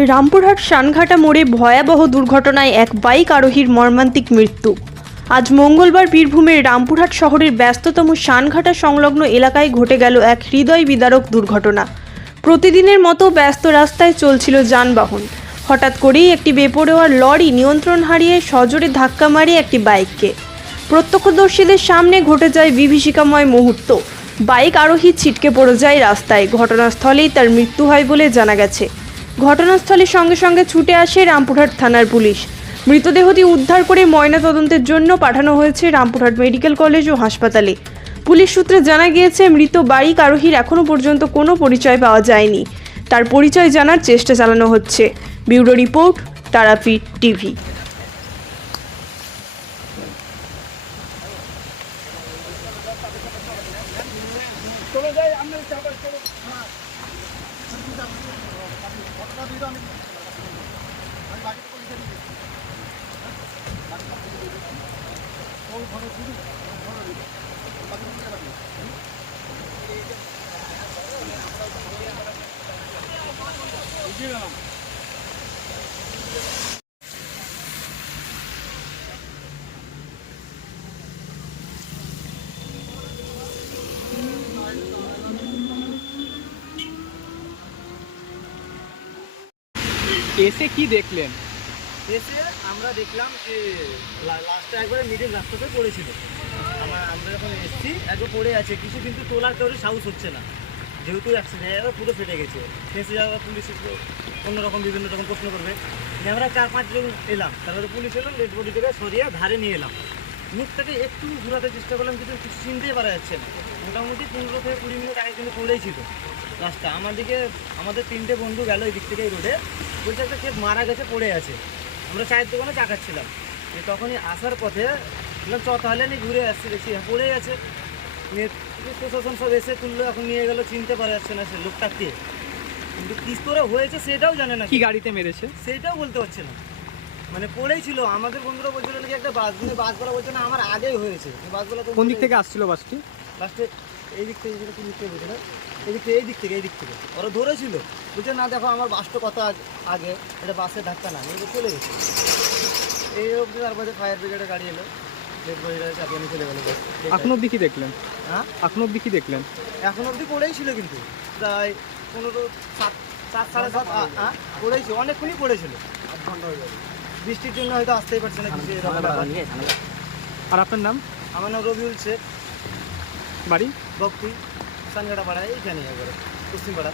রামপুরহাট শানঘাটা মোড়ে ভয়াবহ দুর্ঘটনায় এক বাইক আরোহীর মর্মান্তিক মৃত্যু। আজ মঙ্গলবার বীরভূমের রামপুরহাট শহরের ব্যস্ততম শানঘাটা সংলগ্ন এলাকায় ঘটে গেল এক হৃদয় বিদারক দুর্ঘটনা। প্রতিদিনের মতো ব্যস্ত রাস্তায় চলছিল যানবাহন। হঠাৎ করেই একটি বেপরোয়া লরি নিয়ন্ত্রণ হারিয়ে সজোরে ধাক্কা মারে একটি বাইককে। প্রত্যক্ষদর্শীদের সামনে ঘটে যায় বিভীষিকাময় মুহূর্ত। বাইক আরোহী ছিটকে পড়ে যায় রাস্তায়। ঘটনাস্থলেই তার মৃত্যু হয় বলে জানা গেছে। ঘটনাস্থলের সঙ্গে সঙ্গে ছুটে আসে রামপুরহাট থানার পুলিশ। মৃতদেহটি উদ্ধার করে ময়নাতদন্তের জন্য পাঠানো হয়েছে রামপুরহাট মেডিকেল কলেজ ও হাসপাতালে। পুলিশ সূত্রে জানা গিয়েছে, মৃত বাইক আরোহীর এখনও পর্যন্ত কোনো পরিচয় পাওয়া যায়নি। তার পরিচয় জানার চেষ্টা চালানো হচ্ছে। Bureau report, Tarapith TV. এসে কি দেখলেন? এসে আমরা দেখলাম যে লাস্টে একবারে মিডিল রাস্তাতে পড়েছিল। আমরা যখন এসেছি একবার পড়ে আছে, কিছু কিন্তু তোলার কারোর সাহস হচ্ছে না, যেহেতু অ্যাক্সিডেন্ট পুরো ফেটে গেছে। ফেঁসে যাওয়া পুলিশ অন্যরকম বিভিন্ন রকম প্রশ্ন করবে। আমরা 4-5 জন এলাম, তারপরে পুলিশ এলাম, ডেড বডি থেকে সরিয়ে ধারে নিয়ে এলাম। মুখটাকে একটু ঘোরাতে চেষ্টা করলাম, কিন্তু কিছু চিনতেই পারা যাচ্ছে না। মোটামুটি 15 থেকে 20 মিনিট আগে কিন্তু পড়েই ছিল রাস্তা। আমাদের 3টে বন্ধু গেল এই দিক থেকে, এই রোডে বলছে একটা কে মারা গেছে, পড়ে আছে। আমরা চায়ের দোকানে চা খাচ্ছিলাম, তখনই আসার পথে বললাম চ তাহলে নিয়ে ঘুরে আসছি, দেখছি পড়ে গেছে। প্রশাসন সব এসে তুললো, এখন নিয়ে গেলো, চিনতে পারা যাচ্ছে না সে লোকটা কে, কিন্তু কি করে হয়েছে সেটাও জানে না। কি গাড়িতে মেরেছে সেটাও বলতে পারছে না, মানে পড়েই ছিল। আমাদের বন্ধুরা বলছিল নাকি একটা বাসগুলো বলছে না আমার আগেই হয়েছে। বাসগুলো তো কোন দিক থেকে আসছিল বাসটি? লাস্টে এই দিক থেকে, কোন দিক থেকে বলছে না, এই দিক থেকে ওরা ধরেছিল। বলছে না দেখো আমার বাসটা কত আগে, এটা বাসের ধাক্কা না, আমি চলে গেছে। এই অবধি তারপরে ফায়ার ব্রিগেডের গাড়ি এলো, ডেড বডিটা চাপিয়ে নিয়ে চলে গেলো। এখন অব্দি কি দেখলেন? হ্যাঁ, এখন অব্দি কি দেখলেন? এখন অবধি পড়েই ছিল, কিন্তু প্রায় 7 সাড়ে 7 পড়েছিল, অনেকক্ষণই পড়েছিল। 8 ঘন্টা হয়ে যাবে, বৃষ্টির জন্য হয়তো আসতেই পারছে না কিছু এরকম ব্যাপার। আর আপনার নাম? আমার নাম রবিউল শেখ, বাড়ি? ভক্তি, সানগাটা পাড়া, এইখানে একবারে পশ্চিম পাড়া।